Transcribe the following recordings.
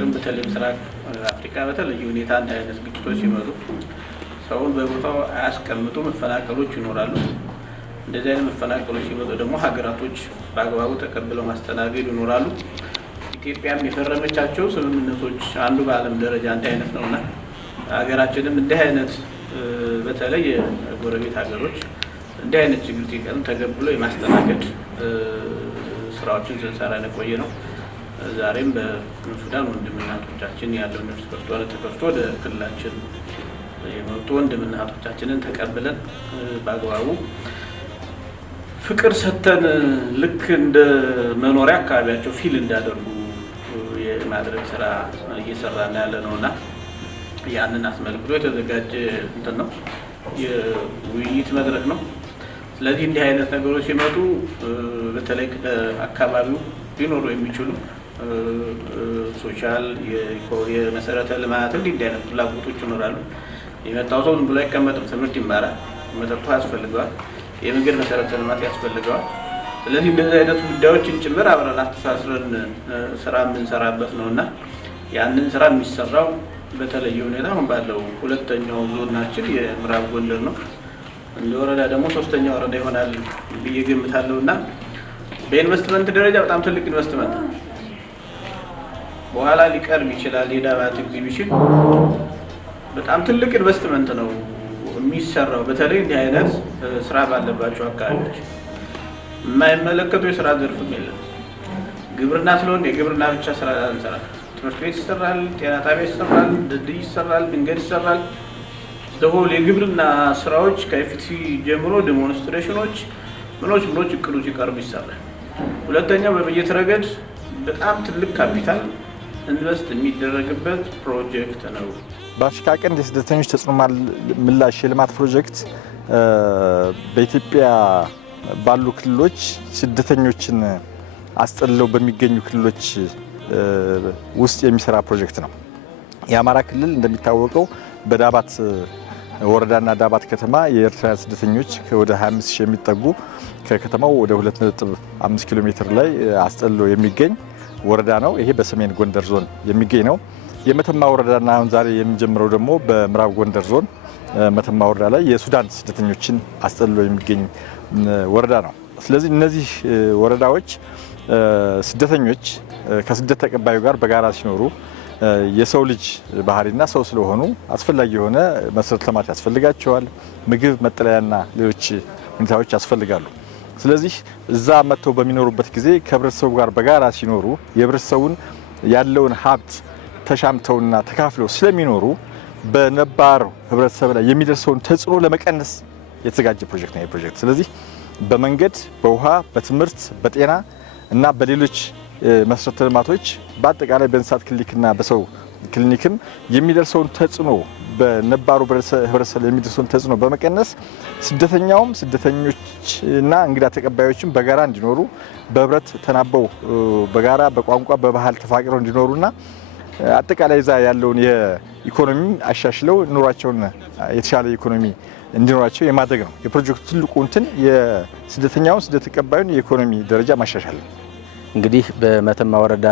ሀገርም በተለይ ምስራቅ አፍሪካ በተለየ ሁኔታ እንደ አይነት ግጭቶች ሲመጡ ሰውን በቦታው አያስቀምጡ፣ መፈናቀሎች ይኖራሉ። እንደዚህ አይነት መፈናቀሎች ሲመጡ ደግሞ ሀገራቶች በአግባቡ ተቀብለው ማስተናገድ ይኖራሉ። ኢትዮጵያም የፈረመቻቸው ስምምነቶች አንዱ በዓለም ደረጃ እንደ አይነት ነውና ሀገራችንም እንደ አይነት በተለይ ጎረቤት ሀገሮች እንደ አይነት ችግር ሲቀርብ ተቀብሎ የማስተናገድ ስራዎችን ስንሰራ የቆየ ነው። ዛሬም በሱዳን ወንድምና እህቶቻችን ያለው ነፍስ ተከፍቶ ወደ ክልላችን የመጡ ወንድምና እህቶቻችንን ተቀብለን በአግባቡ ፍቅር ሰጥተን ልክ እንደ መኖሪያ አካባቢያቸው ፊል እንዳደርጉ የማድረግ ስራ እየሰራን ያለ ነውና ያንን አስመልክቶ የተዘጋጀ እንትን ነው፣ የውይይት መድረክ ነው። ስለዚህ እንዲህ አይነት ነገሮች ሲመጡ በተለይ አካባቢው ሊኖሩ የሚችሉ ሶሻል የመሰረተ ልማት እንዲህ አይነት ፍላጎቶች ይኖራሉ። የመጣው ሰው ዝም ብሎ አይቀመጥም። ትምህርት ይማራል፣ መጠጡ ያስፈልገዋል፣ የመንገድ መሰረተ ልማት ያስፈልገዋል። ስለዚህ እንደዚህ አይነት ጉዳዮችን ጭምር አብረን አስተሳስረን ስራ የምንሰራበት ነውና ያንን ስራ የሚሰራው በተለየ ሁኔታ አሁን ባለው ሁለተኛው ዞናችን የምዕራብ ጎንደር ነው። እንደ ወረዳ ደግሞ ሶስተኛ ወረዳ ይሆናል ብዬ ገምታለሁና በኢንቨስትመንት ደረጃ በጣም ትልቅ ኢንቨስትመንት ነው። በኋላ ሊቀርብ ይችላል። የዳባት ኤግዚቢሽን በጣም ትልቅ ኢንቨስትመንት ነው የሚሰራው። በተለይ እንዲህ አይነት ስራ ባለባቸው አካባቢዎች የማይመለከቱ የስራ ዘርፍም የለም። ግብርና ስለሆነ የግብርና ብቻ ስራ እንሰራለን። ትምህርት ቤት ይሰራል፣ ጤና ጣቢያ ይሰራል፣ ድልድይ ይሰራል፣ መንገድ ይሰራል። ዘሆል የግብርና ስራዎች ከፊት ጀምሮ ዴሞንስትሬሽኖች ምኖች እቅዱ ሲቀርቡ ይሰራል። ሁለተኛው በበጀት ረገድ በጣም ትልቅ ካፒታል ኢንቨስት የሚደረግበት ፕሮጀክት ነው። በአፍሪካ ቀንድ የስደተኞች ተጽዕኖ ምላሽ የልማት ፕሮጀክት በኢትዮጵያ ባሉ ክልሎች ስደተኞችን አስጠልለው በሚገኙ ክልሎች ውስጥ የሚሰራ ፕሮጀክት ነው። የአማራ ክልል እንደሚታወቀው በዳባት ወረዳና ዳባት ከተማ የኤርትራ ስደተኞች ወደ 25 ሺህ የሚጠጉ ከከተማው ወደ 2.5 ኪሎ ሜትር ላይ አስጠልለው የሚገኝ ወረዳ ነው። ይሄ በሰሜን ጎንደር ዞን የሚገኝ ነው። የመተማ ወረዳና አሁን ዛሬ የሚጀምረው ደግሞ በምዕራብ ጎንደር ዞን መተማ ወረዳ ላይ የሱዳን ስደተኞችን አስጠልለው የሚገኝ ወረዳ ነው። ስለዚህ እነዚህ ወረዳዎች ስደተኞች ከስደት ተቀባዩ ጋር በጋራ ሲኖሩ የሰው ልጅ ባህሪና ሰው ስለሆኑ አስፈላጊ የሆነ መሰረተ ልማት ያስፈልጋቸዋል። ምግብ፣ መጠለያና ሌሎች ሁኔታዎች ያስፈልጋሉ። ስለዚህ እዛ መጥተው በሚኖሩበት ጊዜ ከህብረተሰቡ ጋር በጋራ ሲኖሩ የህብረተሰቡን ያለውን ሀብት ተሻምተውና ተካፍለው ስለሚኖሩ በነባር ህብረተሰብ ላይ የሚደርሰውን ተጽዕኖ ለመቀነስ የተዘጋጀ ፕሮጀክት ነው ይህ ፕሮጀክት። ስለዚህ በመንገድ፣ በውሃ፣ በትምህርት፣ በጤና እና በሌሎች መሰረተ ልማቶች በአጠቃላይ በእንስሳት ክሊኒክና በሰው ክሊኒክም የሚደርሰውን ተጽዕኖ በነባሩ ህብረተሰብ የሚደርሰውን ተጽዕኖ በመቀነስ ስደተኛውም ስደተኞችና እንግዳ ተቀባዮችም በጋራ እንዲኖሩ በህብረት ተናበው በጋራ በቋንቋ በባህል ተፋቅረው እንዲኖሩና አጠቃላይ እዛ ያለውን የኢኮኖሚ አሻሽለው ኑሯቸውን የተሻለ ኢኮኖሚ እንዲኖራቸው የማድረግ ነው የፕሮጀክቱ ትልቁ እንትን የስደተኛውን ስደት ተቀባዩን የኢኮኖሚ ደረጃ ማሻሻል ነው። እንግዲህ በመተማ ወረዳ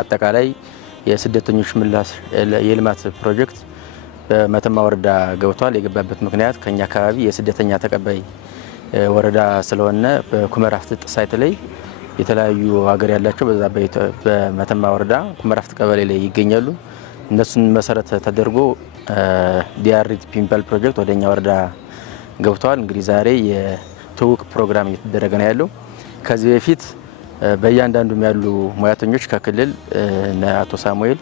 አጠቃላይ የስደተኞች ምላሽ የልማት ፕሮጀክት በመተማ ወረዳ ገብቷል። የገባበት ምክንያት ከኛ አካባቢ የስደተኛ ተቀባይ ወረዳ ስለሆነ በኩመራፍት ሳይት ላይ የተለያዩ ሀገር ያላቸው በዛ በመተማ ወረዳ ኩመራፍት ቀበሌ ላይ ይገኛሉ። እነሱን መሰረት ተደርጎ ዲአርዲፒ የሚባል ፕሮጀክት ወደኛ ወረዳ ገብቷል። እንግዲህ ዛሬ የትውውቅ ፕሮግራም እየተደረገ ነው ያለው። ከዚህ በፊት በእያንዳንዱ ያሉ ሙያተኞች ከክልል አቶ ሳሙኤል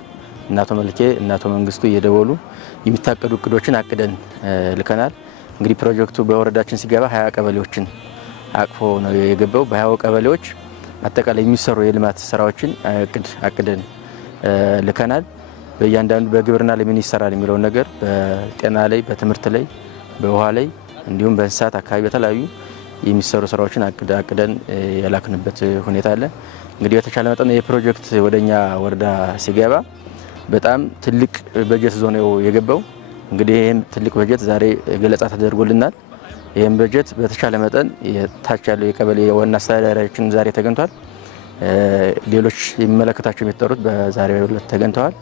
እና አቶ መልኬ እና አቶ መንግስቱ እየደወሉ የሚታቀዱ እቅዶችን አቅደን ልከናል። እንግዲህ ፕሮጀክቱ በወረዳችን ሲገባ 20 ቀበሌዎችን አቅፎ ነው የገባው። በ20 ቀበሌዎች አጠቃላይ የሚሰሩ የልማት ስራዎችን አቅደን ልከናል። በእያንዳንዱ በግብርና ላይ ምን ይሰራል የሚለውን ነገር በጤና ላይ፣ በትምህርት ላይ፣ በውሃ ላይ እንዲሁም በእንስሳት አካባቢ በተለያዩ የሚሰሩ ስራዎችን አቅደን ያላክንበት ሁኔታ አለ። እንግዲህ በተቻለ መጠን የፕሮጀክት ወደኛ ወረዳ ሲገባ በጣም ትልቅ በጀት ዞን ነው የገባው። እንግዲህ ይሄን ትልቅ በጀት ዛሬ ገለጻ ተደርጎልናል። ይሄን በጀት በተቻለ መጠን የታች ያለው የቀበሌ ዋና አስተዳዳሪያችን ዛሬ ተገኝቷል። ሌሎች የሚመለከታቸው የሚጠሩት በዛሬው ዕለት ተገኝተዋል።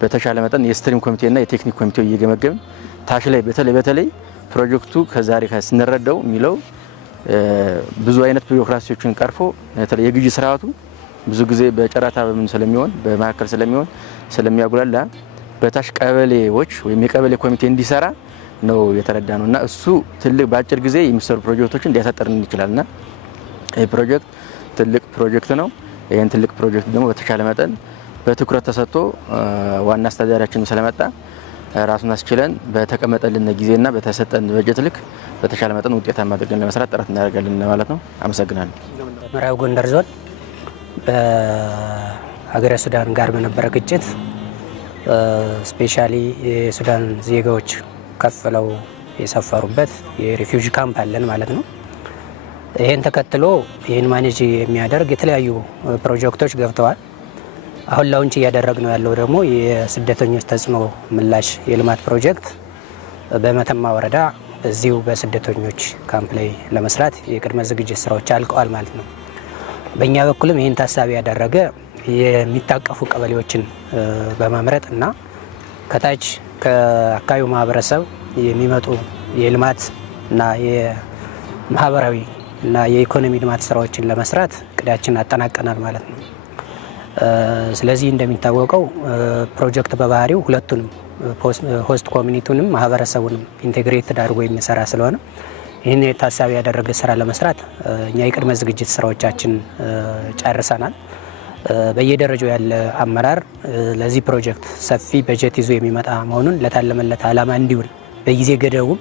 በተሻለ መጠን የስትሪም ኮሚቴና የቴክኒክ ኮሚቴው እየገመገም ታች ላይ በተለይ ፕሮጀክቱ ከዛሬ ስንረዳው የሚለው ብዙ አይነት ቢሮክራሲዎችን ቀርፎ በተለይ የግዢ ስርዓቱ ብዙ ጊዜ በጨረታ በምን ስለሚሆን በማከል ስለሚያጉላላ በታች ቀበሌዎች ወይም የቀበሌ ኮሚቴ እንዲሰራ ነው የተረዳ ነውና እሱ ትልቅ በአጭር ጊዜ የሚሰሩ ፕሮጀክቶችን እንዲያሳጠርን ይችላልና ይህ ፕሮጀክት ትልቅ ፕሮጀክት ነው። ይሄን ትልቅ ፕሮጀክት ደግሞ በተቻለ መጠን በትኩረት ተሰጥቶ ዋና አስተዳዳሪያችን ስለመጣ ራሱን አስችለን በተቀመጠልን ጊዜና በተሰጠን በጀት ልክ በተቻለ መጠን ውጤታማ አድርገን ለመስራት ጥረት እናደርጋለን ማለት ነው። አመሰግናለሁ። ምዕራብ ጎንደር ዞን በሀገረ ሱዳን ጋር በነበረ ግጭት ስፔሻሊ የሱዳን ዜጋዎች ከፍለው የሰፈሩበት የሪፊውጂ ካምፕ አለን ማለት ነው። ይህን ተከትሎ ይህን ማኔጅ የሚያደርግ የተለያዩ ፕሮጀክቶች ገብተዋል። አሁን ላውንች እያደረግነው ያለው ደግሞ የስደተኞች ተጽዕኖ ምላሽ የልማት ፕሮጀክት በመተማ ወረዳ እዚሁ በስደተኞች ካምፕ ላይ ለመስራት የቅድመ ዝግጅት ስራዎች አልቀዋል ማለት ነው። በእኛ በኩልም ይህን ታሳቢ ያደረገ የሚታቀፉ ቀበሌዎችን በመምረጥ እና ከታች ከአካባቢው ማህበረሰብ የሚመጡ የልማት እና የማህበራዊ እና የኢኮኖሚ ልማት ስራዎችን ለመስራት እቅዳችን አጠናቀናል ማለት ነው። ስለዚህ እንደሚታወቀው ፕሮጀክት በባህሪው ሁለቱንም ሆስት ኮሚኒቲውንም ማህበረሰቡንም ኢንቴግሬትድ አድርጎ የሚሰራ ስለሆነ ይህን ታሳቢ ያደረገ ስራ ለመስራት እኛ የቅድመ ዝግጅት ስራዎቻችን ጨርሰናል። በየደረጃው ያለ አመራር ለዚህ ፕሮጀክት ሰፊ በጀት ይዞ የሚመጣ መሆኑን ለታለመለት ዓላማ እንዲውል በጊዜ ገደቡም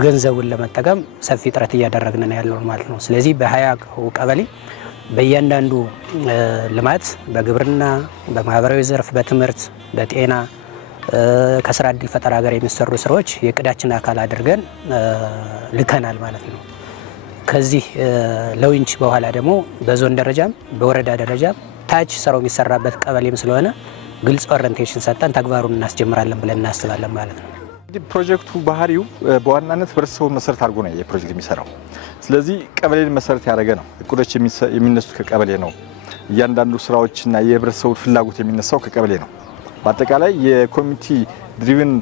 ገንዘቡን ለመጠቀም ሰፊ ጥረት እያደረግን ነው ያለው ማለት ነው። ስለዚህ በ20 ቀበሌ በእያንዳንዱ ልማት በግብርና፣ በማህበራዊ ዘርፍ፣ በትምህርት፣ በጤና ከስራ እድል ፈጠራ ጋር የሚሰሩ ስራዎች የእቅዳችን አካል አድርገን ልከናል ማለት ነው። ከዚህ ለውንች በኋላ ደግሞ በዞን ደረጃም በወረዳ ደረጃም ታች ስራው የሚሰራበት ቀበሌም ስለሆነ ግልጽ ኦሪንቴሽን ሰጠን ተግባሩን እናስጀምራለን ብለን እናስባለን ማለት ነው። ፕሮጀክቱ ባህሪው በዋናነት ህብረተሰቡን መሰረት አድርጎ ነው የፕሮጀክት የሚሰራው። ስለዚህ ቀበሌን መሰረት ያደረገ ነው። እቅዶች የሚነሱት ከቀበሌ ነው። እያንዳንዱ ስራዎችና የህብረተሰቡ ፍላጎት የሚነሳው ከቀበሌ ነው። በአጠቃላይ የኮሚኒቲ ድሪቭን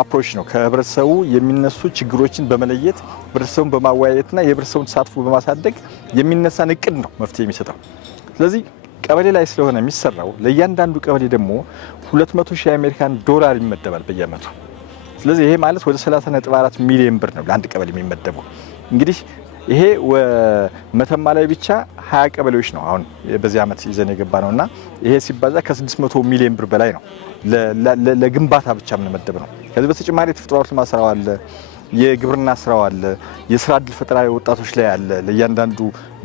አፕሮች ነው። ከህብረተሰቡ የሚነሱ ችግሮችን በመለየት ህብረተሰቡን በማወያየትና የህብረተሰቡን ተሳትፎ በማሳደግ የሚነሳን እቅድ ነው መፍትሄ የሚሰጠው። ስለዚህ ቀበሌ ላይ ስለሆነ የሚሰራው ለእያንዳንዱ ቀበሌ ደግሞ 200,000 የአሜሪካን ዶላር ይመደባል በየአመቱ። ስለዚህ ይሄ ማለት ወደ 30.4 ሚሊዮን ብር ነው ለአንድ ቀበሌ የሚመደበው። እንግዲህ ይሄ መተማ ላይ ብቻ 20 ቀበሌዎች ነው አሁን በዚህ አመት ይዘን የገባ ነውና ይሄ ሲባዛ ከ600 ሚሊዮን ብር በላይ ነው ለግንባታ ብቻ የምንመደብ ነው። ከዚህ በተጨማሪ የተፈጥሮ ሀብት ልማት ስራው አለ፣ የግብርና ስራው አለ፣ የስራ እድል ፈጠራ ወጣቶች ላይ አለ። ለእያንዳንዱ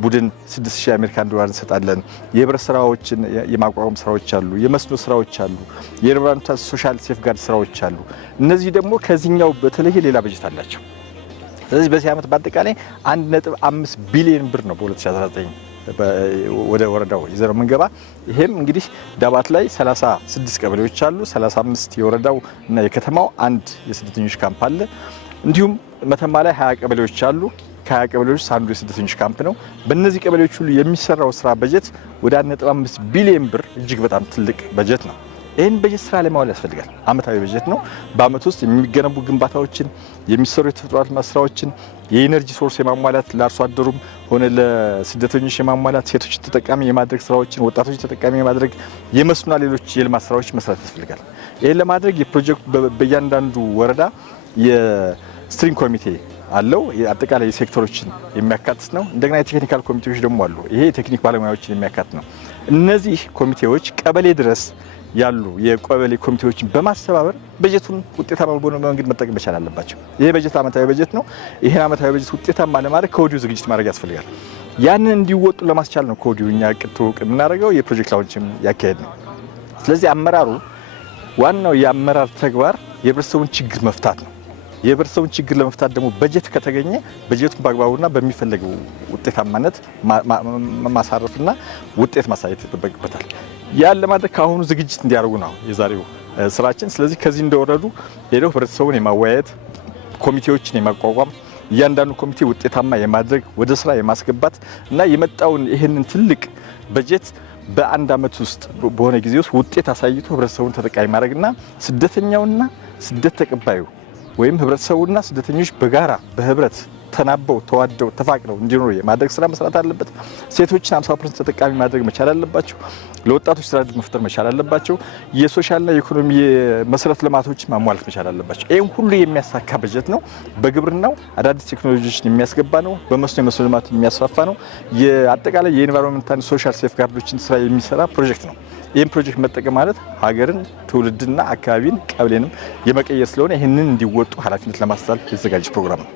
ቡድን 6,000 የአሜሪካን ዶላር እንሰጣለን። የህብረት ስራዎችን የማቋቋም ስራዎች አሉ፣ የመስኖ ስራዎች አሉ፣ የኤንቫይሮንመንታል ሶሻል ሴፍጋርድ ስራዎች አሉ። እነዚህ ደግሞ ከዚህኛው በተለየ ሌላ በጀት አላቸው። ስለዚህ በዚህ አመት በአጠቃላይ 1.5 ቢሊዮን ብር ነው በ2019 ወደ ወረዳው ይዘረው መንገባ። ይሄም እንግዲህ ዳባት ላይ 36 ቀበሌዎች አሉ። 35 የወረዳው እና የከተማው አንድ የስደተኞች ካምፕ አለ። እንዲሁም መተማ ላይ 20 ቀበሌዎች አሉ። ከ20 ቀበሌዎች አንዱ የስደተኞች ካምፕ ነው። በእነዚህ ቀበሌዎች ሁሉ የሚሰራው ስራ በጀት ወደ 1.5 ቢሊዮን ብር እጅግ በጣም ትልቅ በጀት ነው። ይህን በጀት ስራ ላይ ማዋል ያስፈልጋል። አመታዊ በጀት ነው። በአመት ውስጥ የሚገነቡ ግንባታዎችን፣ የሚሰሩ የተፈጥሮ ልማት ስራዎችን፣ የኢነርጂ ሶርስ የማሟላት ለአርሶ አደሩም ሆነ ለስደተኞች የማሟላት፣ ሴቶች ተጠቃሚ የማድረግ ስራዎችን፣ ወጣቶች ተጠቃሚ የማድረግ የመስኖና ሌሎች የልማት ስራዎች መስራት ያስፈልጋል። ይህን ለማድረግ የፕሮጀክቱ በእያንዳንዱ ወረዳ የስትሪንግ ኮሚቴ አለው። አጠቃላይ የሴክተሮችን የሚያካትት ነው። እንደገና የቴክኒካል ኮሚቴዎች ደግሞ አሉ። ይሄ የቴክኒክ ባለሙያዎችን የሚያካትት ነው። እነዚህ ኮሚቴዎች ቀበሌ ድረስ ያሉ የቀበሌ ኮሚቴዎችን በማስተባበር በጀቱን ውጤታማ በሆነ መንገድ መጠቀም መቻል አለባቸው። ይሄ በጀት አመታዊ በጀት ነው። ይሄን አመታዊ በጀት ውጤታማ ለማድረግ ከወዲሁ ዝግጅት ማድረግ ያስፈልጋል። ያንን እንዲወጡ ለማስቻል ነው ከወዲሁ እኛ እቅድ ትውውቅ የምናደርገው የፕሮጀክት ላውንችም ያካሄድ ነው። ስለዚህ አመራሩ ዋናው የአመራር ተግባር የህብረተሰቡን ችግር መፍታት ነው። የህብረተሰቡን ችግር ለመፍታት ደግሞ በጀት ከተገኘ በጀቱን በአግባቡና በሚፈለገው ውጤታማነት ማሳረፍና ውጤት ማሳየት ይጠበቅበታል። ያን ለማድረግ ከአሁኑ ዝግጅት እንዲያደርጉ ነው የዛሬው ስራችን። ስለዚህ ከዚህ እንደወረዱ ሄደው ህብረተሰቡን የማወያየት ኮሚቴዎችን የማቋቋም እያንዳንዱ ኮሚቴ ውጤታማ የማድረግ ወደ ስራ የማስገባት እና የመጣውን ይህንን ትልቅ በጀት በአንድ አመት ውስጥ በሆነ ጊዜ ውስጥ ውጤት አሳይቶ ህብረተሰቡን ተጠቃሚ ማድረግና ስደተኛውና ስደት ተቀባዩ ወይም ህብረተሰቡና ስደተኞች በጋራ በህብረት ተናበው ተዋደው ተፋቅረው እንዲኖሩ የማድረግ ስራ መስራት አለበት። ሴቶችን 50% ተጠቃሚ ማድረግ መቻል አለባቸው። ለወጣቶች ስራ ዕድል መፍጠር መቻል አለባቸው። የሶሻልና የኢኮኖሚ መሰረተ ልማቶችን ማሟላት መቻል አለባቸው። ይሄን ሁሉ የሚያሳካ በጀት ነው። በግብርናው አዳዲስ ቴክኖሎጂዎችን የሚያስገባ ነው። በመስኖ የመስኖ ልማት የሚያስፋፋ ነው። የአጠቃላይ የኢንቫይሮንመንታል ሶሻል ሴፍ ጋርዶችን ስራ የሚሰራ ፕሮጀክት ነው። ይህን ፕሮጀክት መጠቀም ማለት ሀገርን፣ ትውልድና አካባቢን ቀበሌንም የመቀየር ስለሆነ ይህንን እንዲወጡ ኃላፊነት ለማስተላለፍ የተዘጋጀ ፕሮግራም ነው።